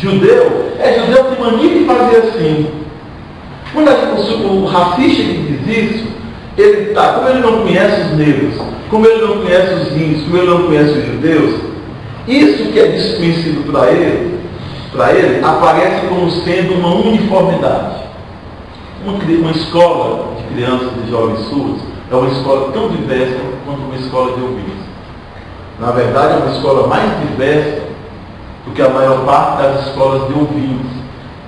Judeu é judeu que mania de fazer assim. Quando o racista diz isso, como ele não conhece os negros, como ele não conhece os índios, como ele não conhece os judeus, isso que é desconhecido para ele aparece como sendo uma uniformidade. Uma escola de crianças e jovens surdos é uma escola tão diversa quanto uma escola de ouvintes. Na verdade, é uma escola mais diversa do que a maior parte das escolas de ouvintes,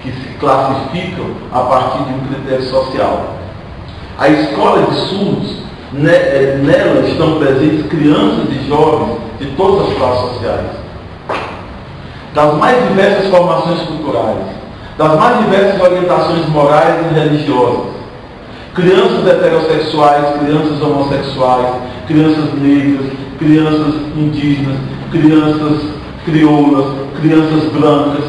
que se classificam a partir de um critério social. A escola de surdos, nela estão presentes crianças e jovens de todas as classes sociais, das mais diversas formações culturais, das mais diversas orientações morais e religiosas, crianças heterossexuais, crianças homossexuais, crianças negras, crianças indígenas, crianças crioulas, crianças brancas,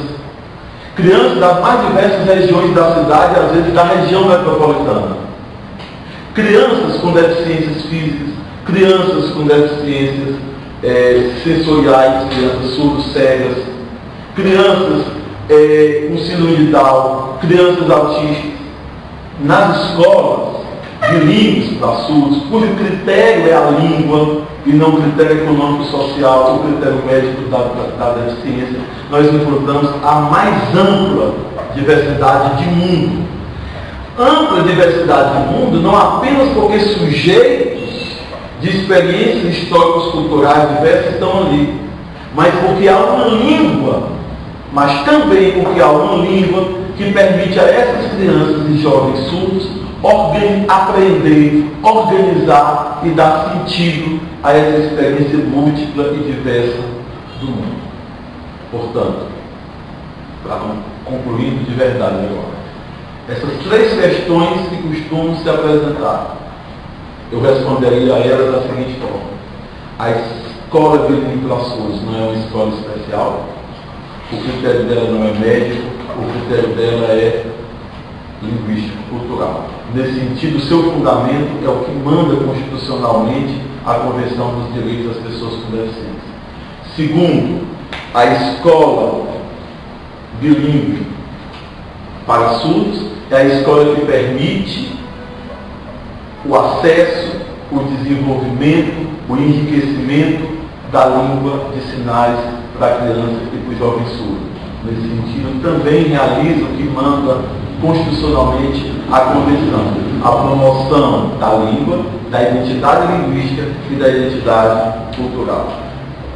crianças das mais diversas regiões da cidade, às vezes da região metropolitana, crianças com deficiências físicas, crianças com deficiências sensoriais, crianças surdo-cegas, crianças com síndrome de Down, crianças autistas. Nas escolas bilíngues para surdos, cujo critério é a língua e não o critério econômico social, o critério médico da deficiência, nós encontramos a mais ampla diversidade de mundo. Ampla diversidade de mundo não apenas porque sujeitos de experiências históricos culturais diversas estão ali, mas porque há uma língua, mas também porque há uma língua que permite a essas crianças e jovens surdos aprender, organizar e dar sentido a essa experiência múltipla e diversa do mundo. Portanto, concluindo de verdade agora, essas três questões que costumam se apresentar, eu responderia a elas da seguinte forma: a escola bilíngue para surdos não é uma escola especial, o critério dela não é médico, o critério dela é linguístico, cultural. Nesse sentido, o seu fundamento é o que manda constitucionalmente a Convenção dos Direitos das Pessoas com Deficiência. Segundo, a escola bilíngue para surdos é a escola que permite o acesso, o desenvolvimento, o enriquecimento da língua de sinais para crianças e para os jovens surdos. Nesse sentido, também realiza o que manda constitucionalmente a Convenção: a promoção da língua, da identidade linguística e da identidade cultural.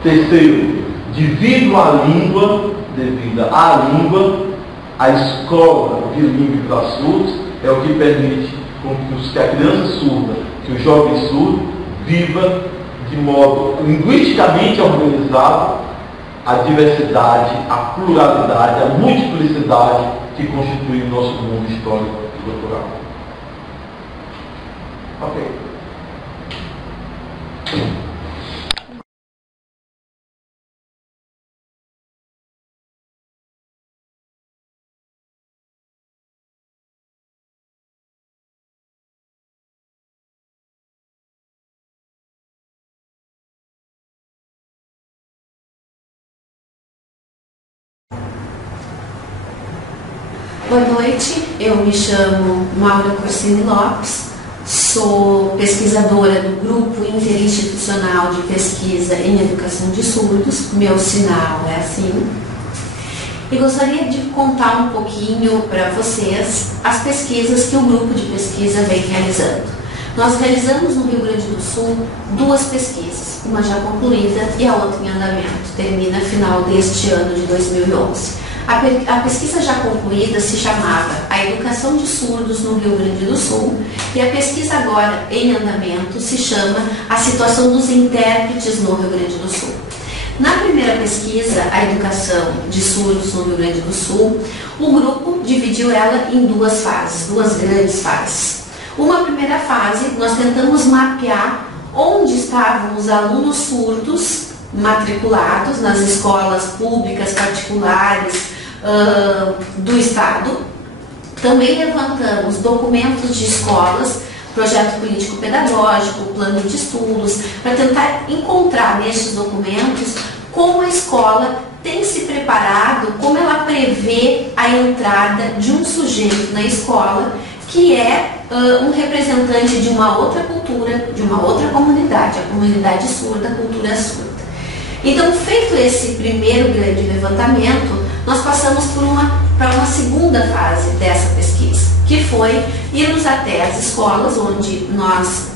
Terceiro, devido à língua, a escola bilíngue para surdos é o que permite que a criança surda, que o jovem surdo, viva de modo linguisticamente organizado a diversidade, a pluralidade, a multiplicidade que constitui o nosso mundo histórico e cultural. Ok. Boa noite, eu me chamo Maura Corsini Lopes, sou pesquisadora do Grupo Interinstitucional de Pesquisa em Educação de Surdos, meu sinal é assim, e gostaria de contar um pouquinho para vocês as pesquisas que o grupo de pesquisa vem realizando. Nós realizamos no Rio Grande do Sul 2 pesquisas, uma já concluída e a outra em andamento, termina final deste ano de 2011. A pesquisa já concluída se chamava A Educação de Surdos no Rio Grande do Sul e a pesquisa agora em andamento se chama A Situação dos Intérpretes no Rio Grande do Sul. Na primeira pesquisa, A Educação de Surdos no Rio Grande do Sul, o grupo dividiu ela em 2 fases, 2 grandes fases. Uma primeira fase, nós tentamos mapear onde estavam os alunos surdos matriculados nas escolas públicas, particulares, do Estado. Também levantamos documentos de escolas, projeto político-pedagógico, plano de estudos, para tentar encontrar nesses documentos como a escola tem se preparado, como ela prevê a entrada de um sujeito na escola que é um representante de uma outra cultura, de uma outra comunidade, a comunidade surda, a cultura surda. Então, feito esse primeiro grande levantamento, nós passamos para uma segunda fase dessa pesquisa, que foi irmos até as escolas onde nós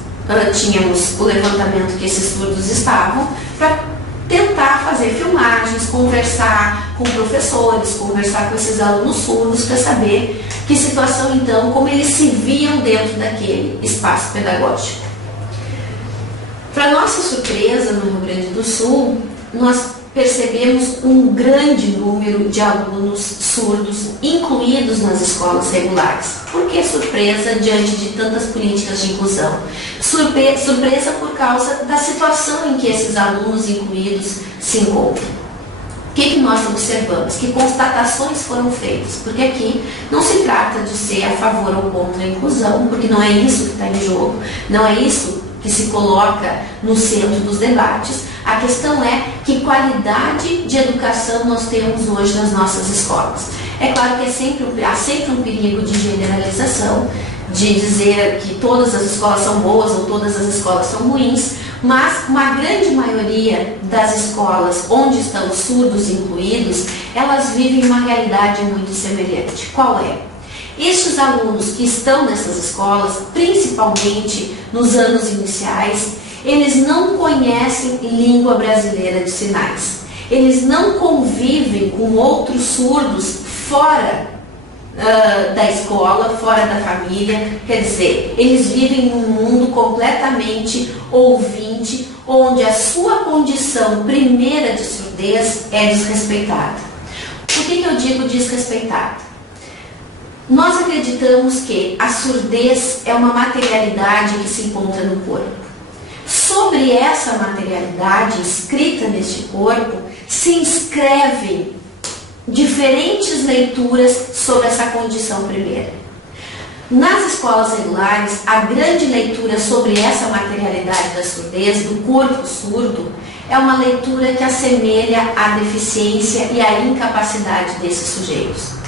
tínhamos o levantamento que esses surdos estavam, para tentar fazer filmagens, conversar com professores, conversar com esses alunos surdos para saber que situação, então, como eles se viam dentro daquele espaço pedagógico. Para nossa surpresa, no Rio Grande do Sul, nós percebemos um grande número de alunos surdos incluídos nas escolas regulares. Por que surpresa diante de tantas políticas de inclusão? Surpresa por causa da situação em que esses alunos incluídos se encontram. O que nós observamos? Que constatações foram feitas? Porque aqui não se trata de ser a favor ou contra a inclusão, porque não é isso que está em jogo, não é isso que se coloca no centro dos debates. A questão é que qualidade de educação nós temos hoje nas nossas escolas. É claro que há sempre um perigo de generalização, de dizer que todas as escolas são boas ou todas as escolas são ruins, mas uma grande maioria das escolas onde estão os surdos incluídos, elas vivem uma realidade muito semelhante. Qual é? Estes alunos que estão nessas escolas, principalmente nos anos iniciais, eles não conhecem língua brasileira de sinais. Eles não convivem com outros surdos fora da escola, fora da família. Quer dizer, eles vivem num mundo completamente ouvinte, onde a sua condição primeira de surdez é desrespeitada. Por que eu digo desrespeitada? Nós acreditamos que a surdez é uma materialidade que se encontra no corpo. Sobre essa materialidade escrita neste corpo se inscrevem diferentes leituras sobre essa condição primeira. Nas escolas regulares, a grande leitura sobre essa materialidade da surdez, do corpo surdo, é uma leitura que assemelha a deficiência e a incapacidade desses sujeitos.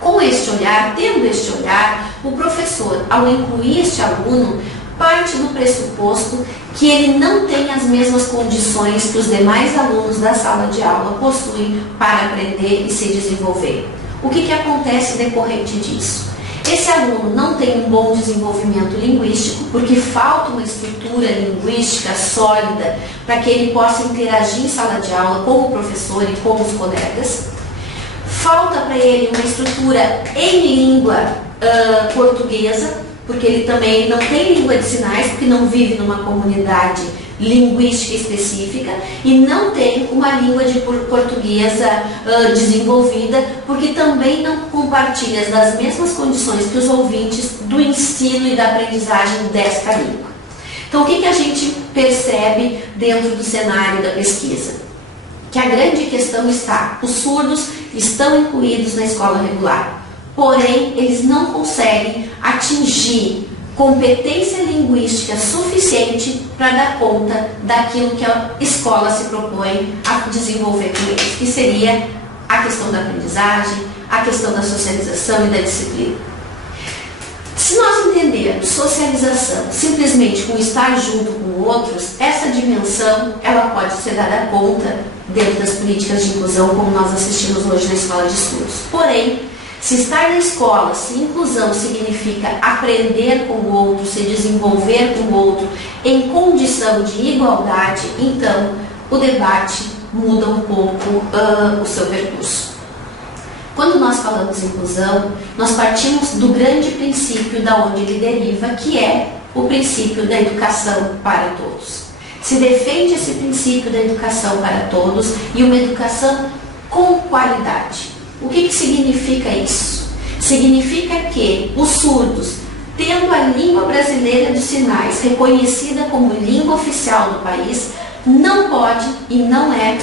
Com este olhar, tendo este olhar, o professor, ao incluir este aluno, parte do pressuposto que ele não tem as mesmas condições que os demais alunos da sala de aula possuem para aprender e se desenvolver. O que acontece decorrente disso? Esse aluno não tem um bom desenvolvimento linguístico, porque falta uma estrutura linguística sólida para que ele possa interagir em sala de aula com o professor e com os colegas. Falta para ele uma estrutura em língua portuguesa, porque ele também não tem língua de sinais, porque não vive numa comunidade linguística específica, e não tem uma língua de portuguesa desenvolvida, porque também não compartilha das mesmas condições que os ouvintes do ensino e da aprendizagem desta língua. Então, o que a gente percebe dentro do cenário da pesquisa? Que a grande questão está: os surdos estão incluídos na escola regular, porém eles não conseguem atingir competência linguística suficiente para dar conta daquilo que a escola se propõe a desenvolver com eles, que seria a questão da aprendizagem, a questão da socialização e da disciplina. Se nós entendermos socialização simplesmente com estar junto com outros, essa dimensão ela pode ser dada conta dentro das políticas de inclusão, como nós assistimos hoje na escola de estudos. Porém, se estar na escola, se inclusão significa aprender com o outro, se desenvolver com o outro em condição de igualdade, então o debate muda um pouco o seu percurso. Quando nós falamos em inclusão, nós partimos do grande princípio da onde ele deriva, que é o princípio da educação para todos. Se defende esse princípio da educação para todos e uma educação com qualidade. O que significa isso? Significa que os surdos, tendo a língua brasileira de sinais reconhecida como língua oficial do país, não pode e não é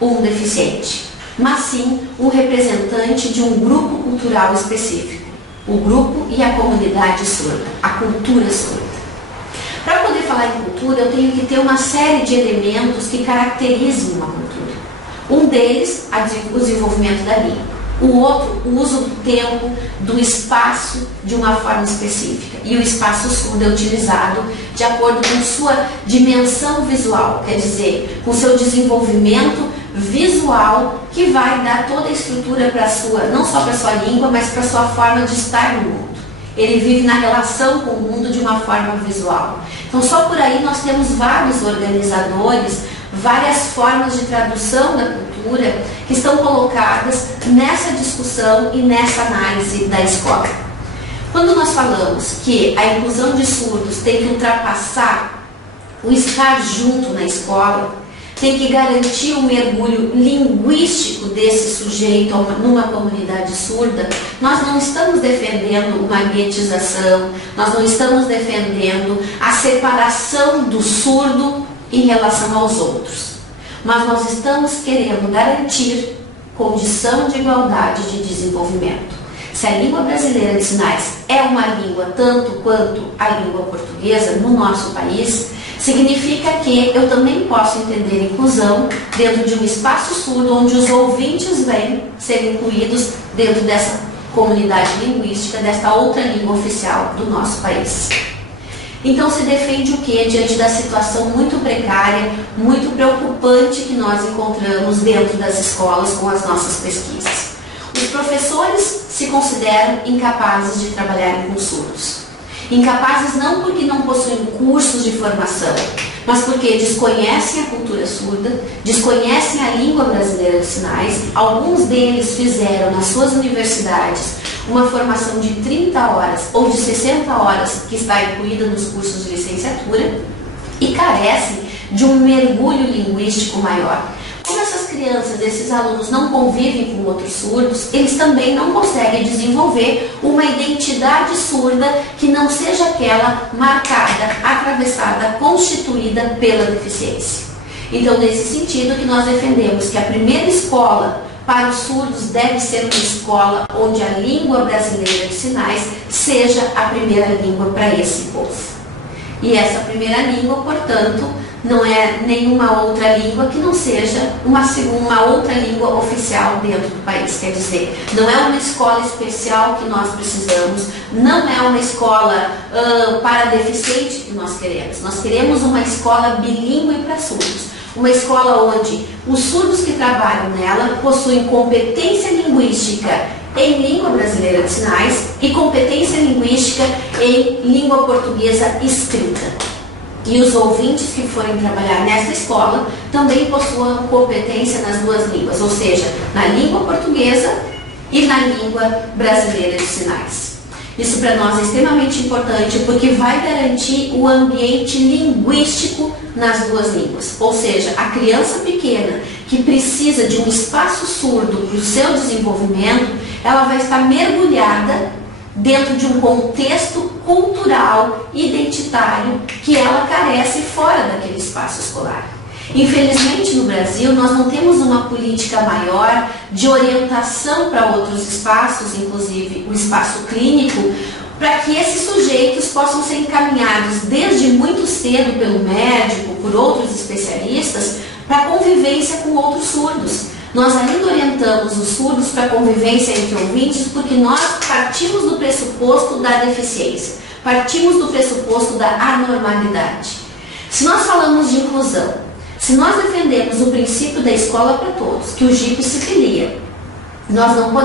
um deficiente, mas sim um representante de um grupo cultural específico, o grupo e a comunidade surda, a cultura surda. Para poder falar em cultura, eu tenho que ter uma série de elementos que caracterizem uma cultura. Um deles, o desenvolvimento da língua. O outro, o uso do tempo, do espaço de uma forma específica. E o espaço surdo é utilizado de acordo com sua dimensão visual, quer dizer, com seu desenvolvimento visual, que vai dar toda a estrutura para sua, não só para a sua língua, mas para a sua forma de estar no mundo. Ele vive na relação com o mundo de uma forma visual. Então, só por aí nós temos vários organizadores, várias formas de tradução da cultura que estão colocadas nessa discussão e nessa análise da escola. Quando nós falamos que a inclusão de surdos tem que ultrapassar o estar junto na escola, tem que garantir o mergulho linguístico desse sujeito numa comunidade surda, nós não estamos defendendo uma guetização, nós não estamos defendendo a separação do surdo em relação aos outros. Mas nós estamos querendo garantir condição de igualdade de desenvolvimento. Se a língua brasileira de sinais é uma língua tanto quanto a língua portuguesa no nosso país, significa que eu também posso entender inclusão dentro de um espaço surdo onde os ouvintes vêm ser incluídos dentro dessa comunidade linguística, desta outra língua oficial do nosso país. Então se defende o que diante da situação muito precária, muito preocupante que nós encontramos dentro das escolas com as nossas pesquisas? Os professores se consideram incapazes de trabalhar com surdos. Incapazes não porque não possuem cursos de formação, mas porque desconhecem a cultura surda, desconhecem a língua brasileira de sinais. Alguns deles fizeram nas suas universidades uma formação de 30 horas ou de 60 horas, que está incluída nos cursos de licenciatura, e carecem de um mergulho linguístico maior. Como essas crianças, esses alunos não convivem com outros surdos, eles também não conseguem desenvolver uma identidade surda que não seja aquela marcada, atravessada, constituída pela deficiência. Então, nesse sentido que nós defendemos que a primeira escola para os surdos deve ser uma escola onde a língua brasileira de sinais seja a primeira língua para esse povo. E essa primeira língua, portanto, não é nenhuma outra língua que não seja uma outra língua oficial dentro do país. Quer dizer, não é uma escola especial que nós precisamos, não é uma escola para deficiente que nós queremos. Nós queremos uma escola bilíngue para surdos. Uma escola onde os surdos que trabalham nela possuem competência linguística em língua brasileira de sinais e competência linguística em língua portuguesa escrita. E os ouvintes que forem trabalhar nessa escola também possuam competência nas duas línguas, ou seja, na língua portuguesa e na língua brasileira de sinais. Isso para nós é extremamente importante porque vai garantir o ambiente linguístico nas duas línguas. Ou seja, a criança pequena que precisa de um espaço surdo para o seu desenvolvimento, ela vai estar mergulhada dentro de um contexto cultural, identitário, que ela carece fora daquele espaço escolar. Infelizmente, no Brasil, nós não temos uma política maior de orientação para outros espaços, inclusive o espaço clínico, para que esses sujeitos possam ser encaminhados desde muito cedo pelo médico, por outros especialistas, para a convivência com outros surdos. Nós ainda orientamos os surdos para a convivência entre ouvintes porque nós partimos do pressuposto da deficiência, partimos do pressuposto da anormalidade. Se nós falamos de inclusão, se nós defendemos o princípio da escola para todos, que o GIP se filia, nós não podemos